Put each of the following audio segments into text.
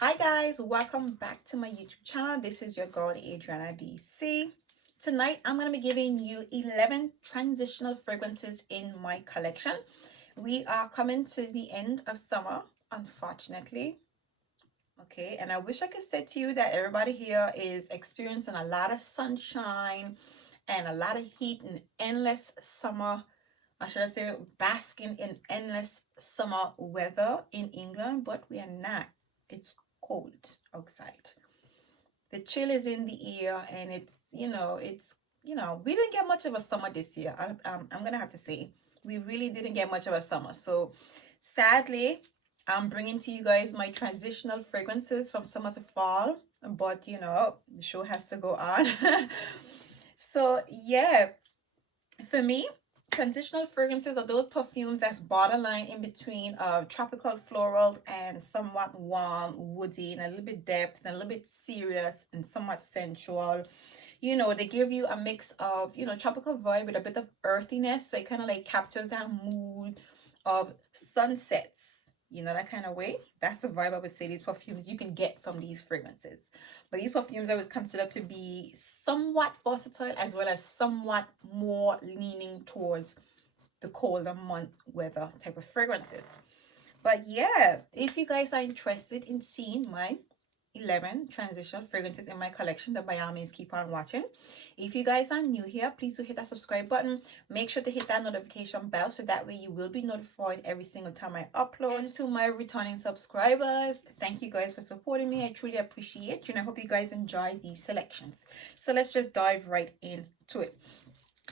Hi guys, welcome back to my YouTube channel. This is your girl AdriennaDC. Tonight I'm going to be giving you 11 transitional fragrances in my collection. We are coming to the end of summer, unfortunately. Okay, and I wish I could say to you that everybody here is experiencing a lot of sunshine and a lot of heat and endless summer, or should I say basking in endless summer weather in England, but we are not. It's cold outside. The chill is in the air, and we didn't get much of a summer this year. I'm gonna have to say we really didn't get much of a summer. So sadly, I'm bringing to you guys my transitional fragrances from summer to fall, but the show has to go on. So yeah, for me, transitional fragrances are those perfumes that's borderline in between tropical floral and somewhat warm, woody, and a little bit depth and a little bit serious and somewhat sensual. They give you a mix of, tropical vibe with a bit of earthiness. So it kind of like captures that mood of sunsets, that kind of way. That's the vibe I would say these perfumes you can get from these fragrances. But these perfumes I would consider to be somewhat versatile as well as somewhat more leaning towards the colder month weather type of fragrances. But yeah, if you guys are interested in seeing my 11 transitional fragrances in my collection, then by all means keep on watching. If you guys are new here, please do hit that subscribe button. Make sure to hit that notification bell so that way you will be notified every single time I upload. And to my returning subscribers, thank you guys for supporting me. I truly appreciate you, and I hope you guys enjoy these selections. So let's just dive right into it.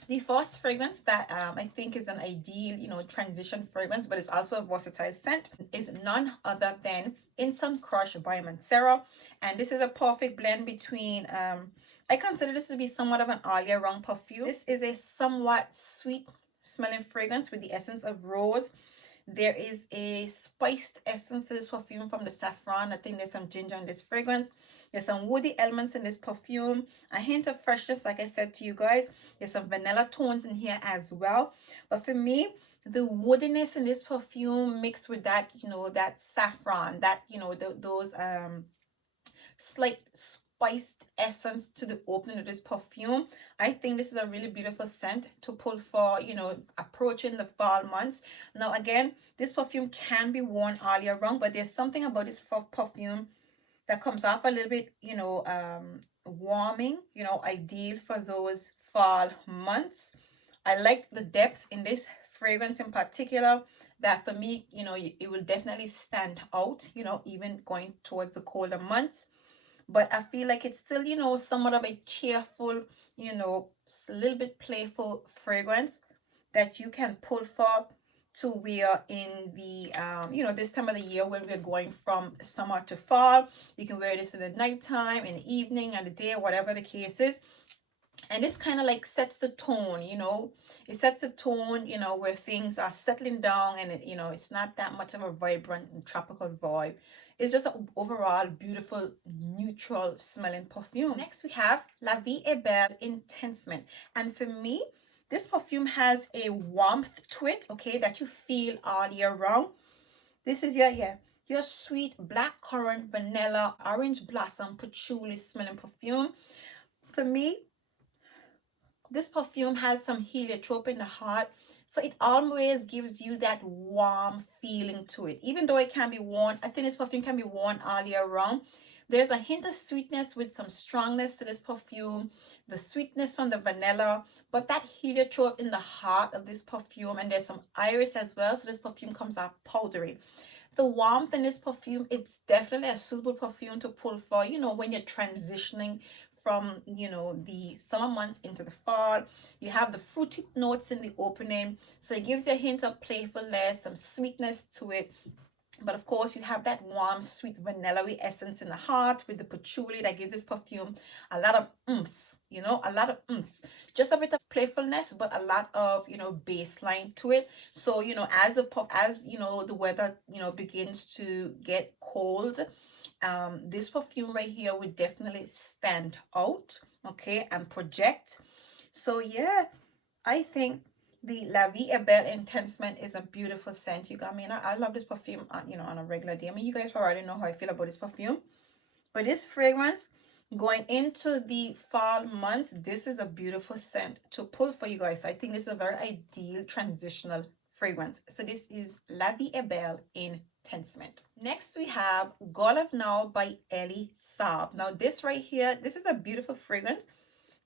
The first fragrance that I think is an ideal, transition fragrance, but it's also a versatile scent, is none other than Instant Crush by Mancera. And this is a perfect blend between, I consider this to be somewhat of an all year round perfume. This is a somewhat sweet smelling fragrance with the essence of rose. There is a spiced essence to this perfume from the saffron. I think there's some ginger in this fragrance. There's some woody elements in this perfume. A hint of freshness, like I said to you guys. There's some vanilla tones in here as well. But for me, the woodiness in this perfume mixed with that, that saffron, that, those slight spiced essence to the opening of this perfume. I think this is a really beautiful scent to pull for, approaching the fall months. Now again, this perfume can be worn all year round, but there's something about this perfume that comes off a little bit, warming, ideal for those fall months. I like the depth in this fragrance in particular, that for me, it will definitely stand out, even going towards the colder months. But I feel like it's still, somewhat of a cheerful, a little bit playful fragrance that you can pull for to wear in the this time of the year when we're going from summer to fall. You can wear this in the nighttime, in the evening, and the day, whatever the case is. And this kind of like sets the tone, it sets the tone, where things are settling down, and it's not that much of a vibrant and tropical vibe. It's just an overall beautiful neutral smelling perfume. Next we have La Vie est Belle Intensement, and for me this perfume has a warmth to it, okay, that you feel all year round. This is your sweet blackcurrant, vanilla, orange blossom, patchouli smelling perfume. For me, this perfume has some heliotrope in the heart, so it always gives you that warm feeling to it. Even though it can be worn, I think this perfume can be worn all year round. There's a hint of sweetness with some strongness to this perfume, the sweetness from the vanilla, but that heliotrope in the heart of this perfume, and there's some iris as well, so this perfume comes out powdery. The warmth in this perfume, it's definitely a suitable perfume to pull for, when you're transitioning from, the summer months into the fall. You have the fruity notes in the opening, so it gives you a hint of playfulness, some sweetness to it. But of course, you have that warm, sweet vanilla-y essence in the heart with the patchouli that gives this perfume a lot of oomph, a lot of oomph. Just a bit of playfulness, but a lot of, baseline to it. So, as the weather, begins to get cold, this perfume right here would definitely stand out, okay, and project. So yeah, I think The La Vie Belle Intensement is a beautiful scent. You got me. I love this perfume, you know, on a regular day. I mean, you guys probably already know how I feel about this perfume. But this fragrance, going into the fall months, this is a beautiful scent to pull for you guys. So I think this is a very ideal transitional fragrance. So this is La Vie Belle Intensement. Next, we have God of Now by Elie Saab. Now, this right here, this is a beautiful fragrance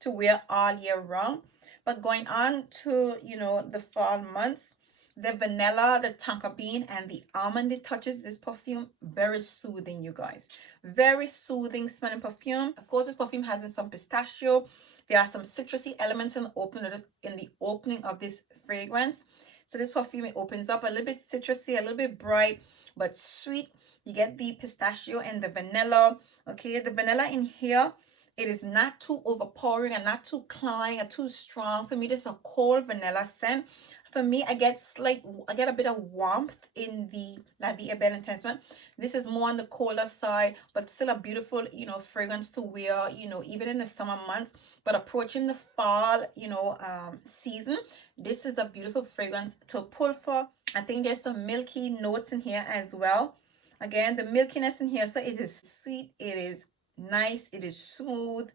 to wear all year round. But going on to, you know, the fall months, the vanilla, the tonka bean, and the almond touches this perfume, very soothing, you guys. Very soothing smelling perfume. Of course, this perfume has some pistachio. There are some citrusy elements in the opening of this fragrance. So this perfume, it opens up a little bit citrusy, a little bit bright, but sweet. You get the pistachio and the vanilla. Okay, the vanilla in here, it is not too overpowering and not too cloying or too strong. For me, this is a cold vanilla scent. For me, I get a bit of warmth in the La Vie Belle Intensement. This is more on the colder side, but still a beautiful, you know, fragrance to wear, you know, even in the summer months. But approaching the fall, you know, season, this is a beautiful fragrance to pull for. I think there's some milky notes in here as well. Again, the milkiness in here, so it is sweet, it is nice, it is smooth.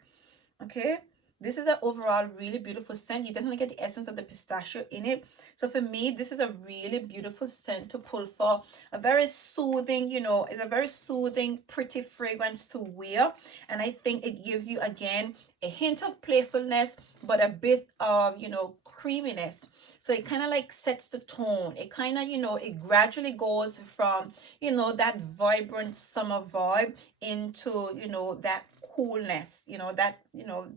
Okay, this is an overall really beautiful scent. You definitely get the essence of the pistachio in it. So for me, this is a really beautiful scent to pull for. A very soothing, you know, it's a very soothing, pretty fragrance to wear. And I think it gives you, again, a hint of playfulness, but a bit of, you know, creaminess. So it kind of like sets the tone. It kind of, you know, it gradually goes from, you know, that vibrant summer vibe into, you know, that coolness, you know, that, you know,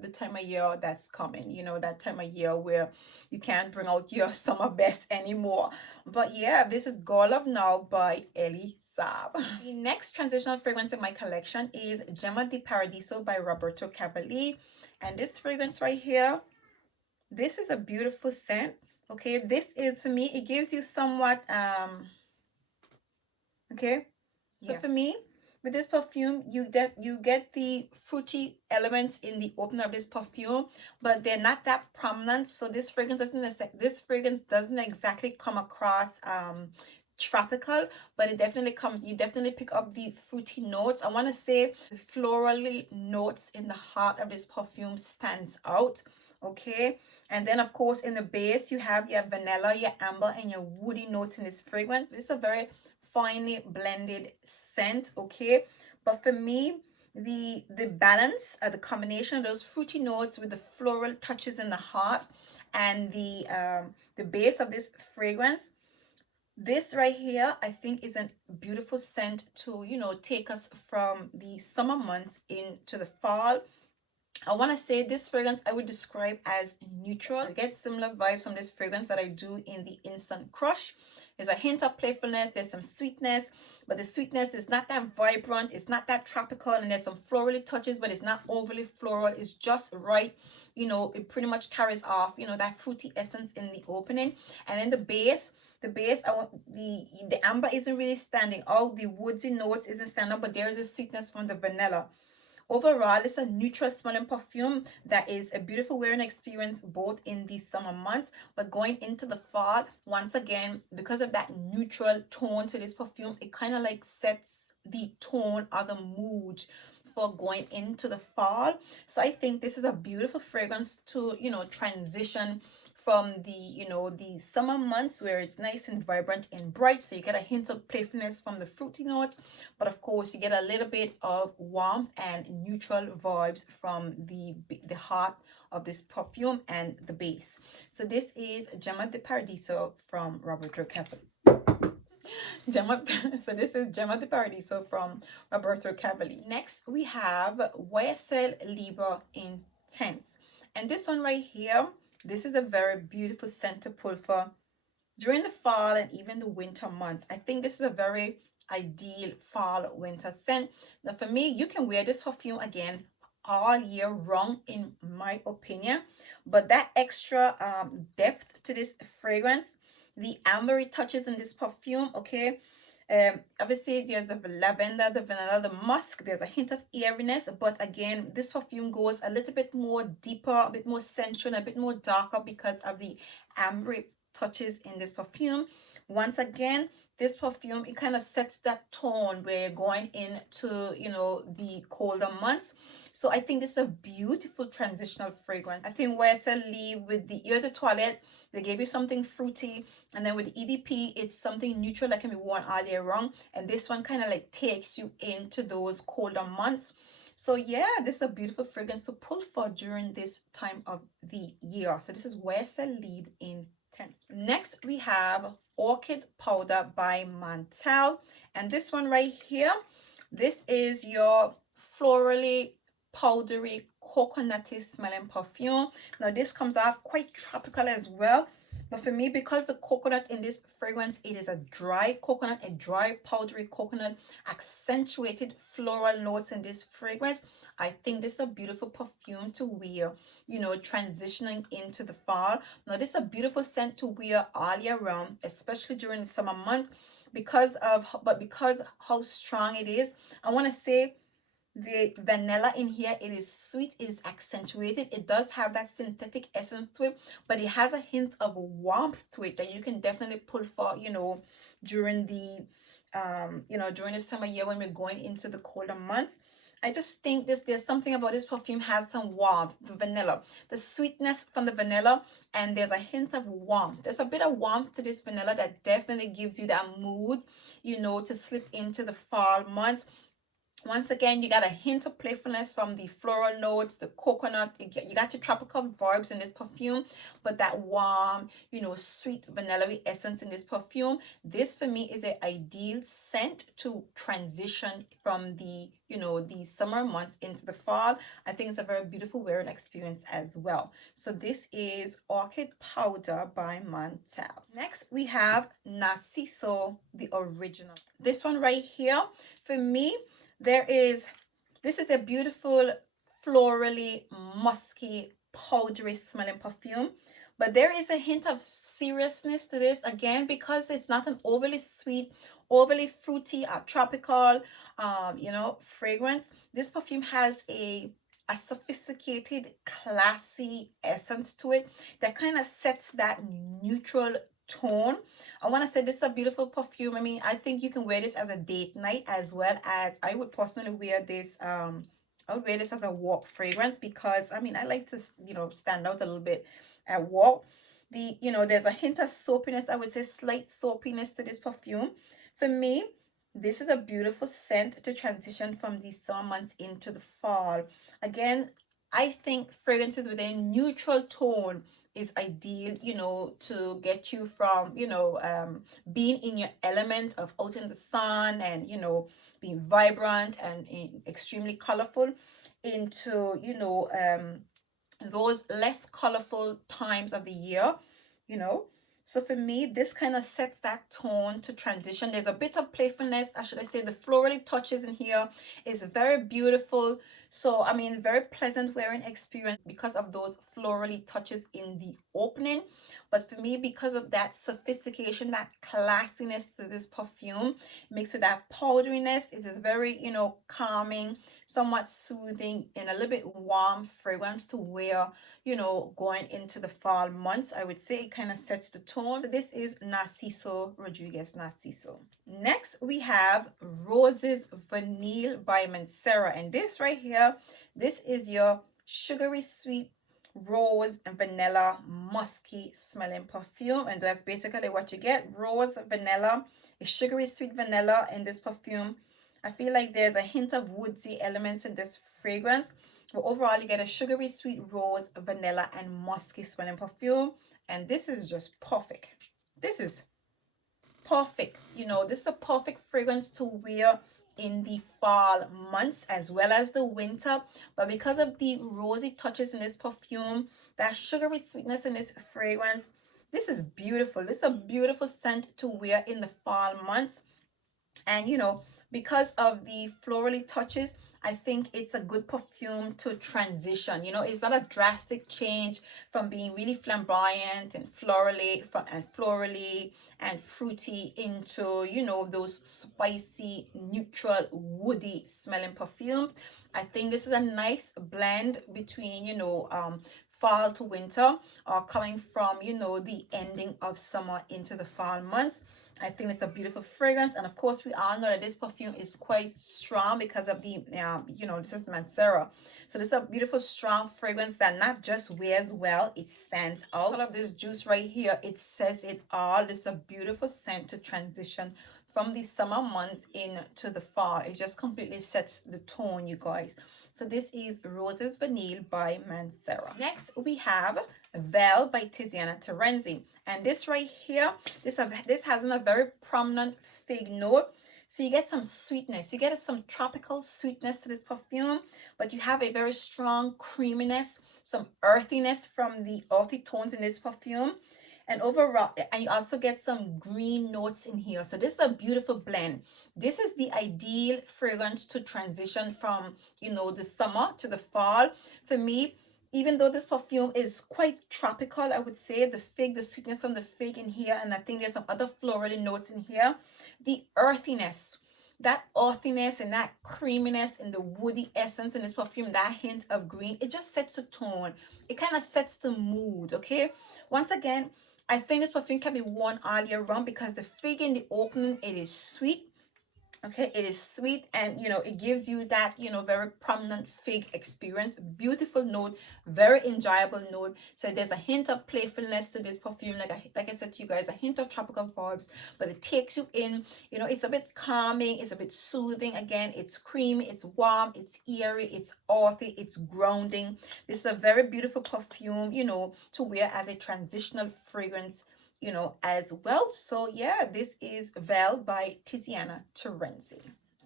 the time of year that's coming, you know, that time of year where you can't bring out your summer best anymore. But yeah, this is God of Now by Elie Saab. The next transitional fragrance in my collection is Gemma di Paradiso by Roberto Cavalli. And this fragrance right here, this is a beautiful scent. Okay, this is, for me, it gives you somewhat okay, so yeah, for me, with this perfume, you get the fruity elements in the opener of this perfume, but they're not that prominent. So this fragrance doesn't exactly come across tropical, but it definitely comes, you definitely pick up the fruity notes. I want to say the florally notes in the heart of this perfume stands out. Okay, and then of course in the base you have your vanilla, your amber, and your woody notes in this fragrance. This is a very finely blended scent. Okay, but for me, the balance, the combination of those fruity notes with the floral touches in the heart and the base of this fragrance, this right here, I think, is a beautiful scent to, you know, take us from the summer months into the fall. I want to say this fragrance I would describe as neutral. I get similar vibes from this fragrance that I do in the Instant Crush. There's a hint of playfulness, there's some sweetness, but the sweetness is not that vibrant, it's not that tropical, and there's some florally touches, but it's not overly floral. It's just right. You know, it pretty much carries off, you know, that fruity essence in the opening. And then the base, the amber isn't really standing out, the woodsy notes isn't standing out, but there is a sweetness from the vanilla. Overall, it's a neutral smelling perfume that is a beautiful wearing experience both in the summer months, but going into the fall, once again, because of that neutral tone to this perfume, it kind of like sets the tone or the mood for going into the fall. So I think this is a beautiful fragrance to, you know, transition from the, you know, the summer months where it's nice and vibrant and bright, so you get a hint of playfulness from the fruity notes, but of course you get a little bit of warmth and neutral vibes from the heart of this perfume and the base. So this is Gemma di Paradiso from Roberto Cavalli. So this is Gemma di Paradiso from Roberto Cavalli. Next we have Ysl Libre Intense, and this one right here, this is a very beautiful scent to pull for during the fall and even the winter months. I think this is a very ideal fall winter scent. Now for me, you can wear this perfume again all year round in my opinion, but that extra depth to this fragrance, the ambery touches in this perfume, okay, Obviously there's the lavender, the vanilla, the musk. There's a hint of eeriness, but again, this perfume goes a little bit more deeper, a bit more sensual, a bit more darker because of the amber touches in this perfume. Once again, this perfume, it kind of sets that tone where you're going into, you know, the colder months. So I think this is a beautiful transitional fragrance. I think Ysl Libre with the Eau de Toilette, they gave you something fruity, and then with EDP, it's something neutral that can be worn all year round. And this one kind of like takes you into those colder months. So yeah, this is a beautiful fragrance to pull for during this time of the year. So this is Ysl Libre Intense. Next, we have Orchid Powder by Montale. And this one right here, this is your florally powdery coconutty smelling perfume. Now this comes off quite tropical as well, but for me, because the coconut in this fragrance, it is a dry coconut, a dry powdery coconut, accentuated floral notes in this fragrance. I think this is a beautiful perfume to wear, you know, transitioning into the fall. Now this is a beautiful scent to wear all year round, especially during the summer month, because how strong it is. I want to say the vanilla in here, it is sweet, it is accentuated, it does have that synthetic essence to it, but it has a hint of warmth to it that you can definitely pull for, you know, during the during this time of year when we're going into the colder months. I just think there's something about this perfume has some warmth, the vanilla, the sweetness from the vanilla, and there's a hint of warmth. There's a bit of warmth to this vanilla that definitely gives you that mood, you know, to slip into the fall months. Once again, you got a hint of playfulness from the floral notes, the coconut. You got your tropical vibes in this perfume, but that warm, you know, sweet vanilla essence in this perfume. This for me is an ideal scent to transition from the, you know, the summer months into the fall. I think it's a very beautiful wearing experience as well. So this is Orchid Powder by Montale. Next, we have Narciso, the original. This one right here, for me, this is a beautiful florally musky powdery smelling perfume, but there is a hint of seriousness to this, again, because it's not an overly sweet, overly fruity or tropical you know, fragrance. This perfume has a sophisticated, classy essence to it that kind of sets that neutral tone. I want to say this is a beautiful perfume. I mean, I think you can wear this as a date night, as well as I would personally wear this I would wear this as a walk fragrance, because I mean, I like to, you know, stand out a little bit at walk. You know, there's a hint of soapiness, I would say slight soapiness to this perfume. For me, this is a beautiful scent to transition from the summer months into the fall. Again, I think fragrances with a neutral tone is ideal, you know, to get you from, you know, being in your element of out in the sun and, you know, being vibrant and extremely colorful, into, you know, those less colorful times of the year, you know. So for me, this kind of sets that tone to transition. There's a bit of playfulness, or should I say the florally touches in here is very beautiful. So I mean, very pleasant wearing experience because of those florally touches in the opening. But for me, because of that sophistication, that classiness to this perfume, mixed with that powderiness, it is very, you know, calming, somewhat soothing, and a little bit warm fragrance to wear, you know, going into the fall months. I would say it kind of sets the tone. So this is Narciso Rodriguez Narciso. Next, we have Roses Vanille by Mancera. And this right here, this is your sugary sweet rose and vanilla musky smelling perfume, and that's basically what you get. Rose, vanilla, a sugary sweet vanilla in this perfume. I feel like there's a hint of woodsy elements in this fragrance, but overall you get a sugary sweet rose, vanilla, and musky smelling perfume, and this is just perfect. This is perfect. You know, this is a perfect fragrance to wear in the fall months as well as the winter, but because of the rosy touches in this perfume, that sugary sweetness in this fragrance, this is beautiful. This is a beautiful scent to wear in the fall months. And you know, because of the florally touches, I think it's a good perfume to transition. You know, it's not a drastic change from being really flamboyant and florally and fruity into, you know, those spicy, neutral, woody smelling perfumes. I think this is a nice blend between, you know, fall to winter, or coming from, you know, the ending of summer into the fall months. I think it's a beautiful fragrance, and of course we all know that this perfume is quite strong because of the you know, this is Mancera. So this is a beautiful strong fragrance that not just wears well, it stands out. All of this juice right here, it says it all. This is a beautiful scent to transition from the summer months into the fall. It just completely sets the tone, you guys. So this is Roses Vanille by Mancera. Next we have Vele by Tiziana Terenzi, and this right here, this has a very prominent fig note. So you get some sweetness, you get some tropical sweetness to this perfume, but you have a very strong creaminess, some earthiness from the earthy tones in this perfume. And overall, and you also get some green notes in here. So this is a beautiful blend. This is the ideal fragrance to transition from, you know, the summer to the fall. For me, even though this perfume is quite tropical, I would say the sweetness from the fig in here, and I think there's some other floral notes in here, the earthiness, that earthiness and that creaminess and the woody essence in this perfume, that hint of green, it just sets the tone. It kind of sets the mood. Okay, once again, I think this perfume can be worn all year round because the fig in the opening, it is sweet. Okay, it is sweet, and you know, it gives you that, you know, very prominent fig experience. Beautiful note, very enjoyable note. So there's a hint of playfulness to this perfume, like I said to you guys, a hint of tropical vibes, but it takes you in. You know, it's a bit calming, it's a bit soothing. Again, it's creamy, it's warm, it's airy, it's earthy, it's grounding. This is a very beautiful perfume, you know, to wear as a transitional fragrance, you know, as well. So yeah, this is Vele by Tiziana Terenzi.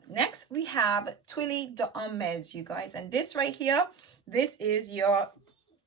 Next we have Twilly de Hermes, you guys, and this right here, this is your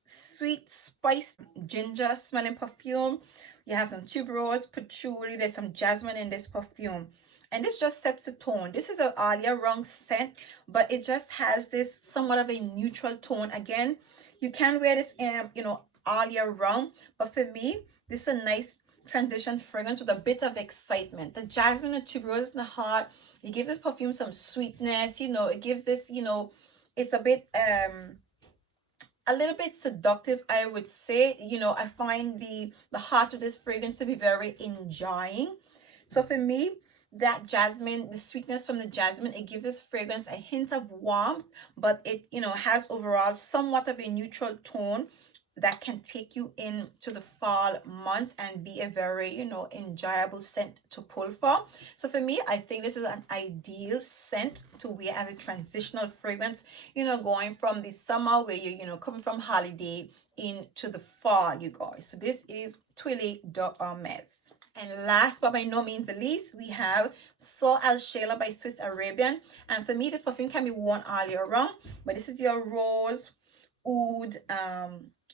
sweet spiced ginger smelling perfume. You have some tuberose, patchouli, there's some jasmine in this perfume, and this just sets the tone. This is an all year round scent, but it just has this somewhat of a neutral tone. Again, you can wear this you know, all year round, but for me, this is a nice transition fragrance with a bit of excitement. The jasmine and tuberose in the heart, it gives this perfume some sweetness. You know, it gives this, you know, it's a bit a little bit seductive, I would say. You know, I find the heart of this fragrance to be very enjoying. So for me, that jasmine, the sweetness from the jasmine, it gives this fragrance a hint of warmth, but it, you know, has overall somewhat of a neutral tone that can take you into the fall months and be a very, you know, enjoyable scent to pull for. So for me, I think this is an ideal scent to wear as a transitional fragrance, you know, going from the summer where you know, coming from holiday into the fall, you guys. So this is Twilly de Hermes. And last but by no means the least, we have Sheila by Swiss Arabian. And for me, this perfume can be worn all year round, but this is your rose oud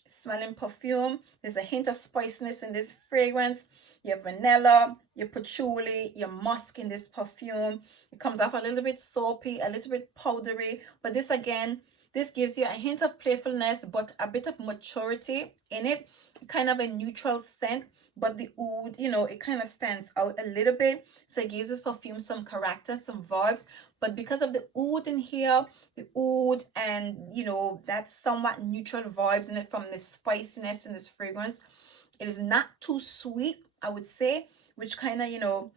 smelling perfume. There's a hint of spiciness in this fragrance. You have vanilla, your patchouli, your musk in this perfume. It comes off a little bit soapy, a little bit powdery, but this again, this gives you a hint of playfulness, but a bit of maturity in it. Kind of a neutral scent, but the oud, you know, it kind of stands out a little bit. So it gives this perfume some character, some vibes. But because of the oud in here, the oud and, you know, that somewhat neutral vibes in it from the spiciness in this fragrance, it is not too sweet, I would say, which kind of, you know,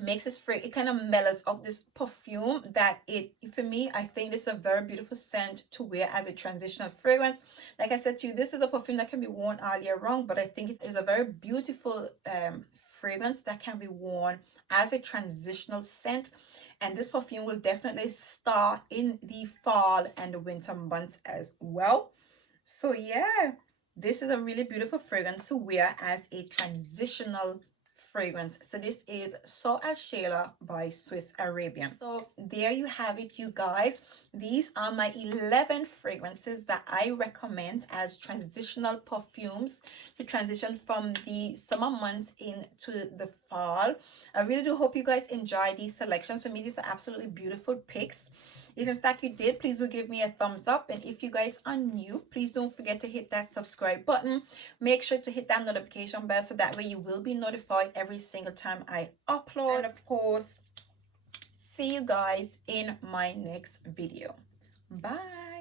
makes this fragrance, it kind of mellows out this perfume that it, for me, I think this is a very beautiful scent to wear as a transitional fragrance. Like I said to you, this is a perfume that can be worn all year round, but I think it is a very beautiful fragrance that can be worn as a transitional scent. And this perfume will definitely start in the fall and the winter months as well. So yeah, this is a really beautiful fragrance to wear as a transitional fragrance. So this is Sheila by Swiss Arabian. So there you have it, you guys. These are my 11 fragrances that I recommend as transitional perfumes to transition from the summer months into the fall. I really do hope you guys enjoy these selections. For me, these are absolutely beautiful picks. If in fact you did, please do give me a thumbs up. And if you guys are new, please don't forget to hit that subscribe button. Make sure to hit that notification bell so that way you will be notified every single time I upload. And of course, see you guys in my next video. Bye.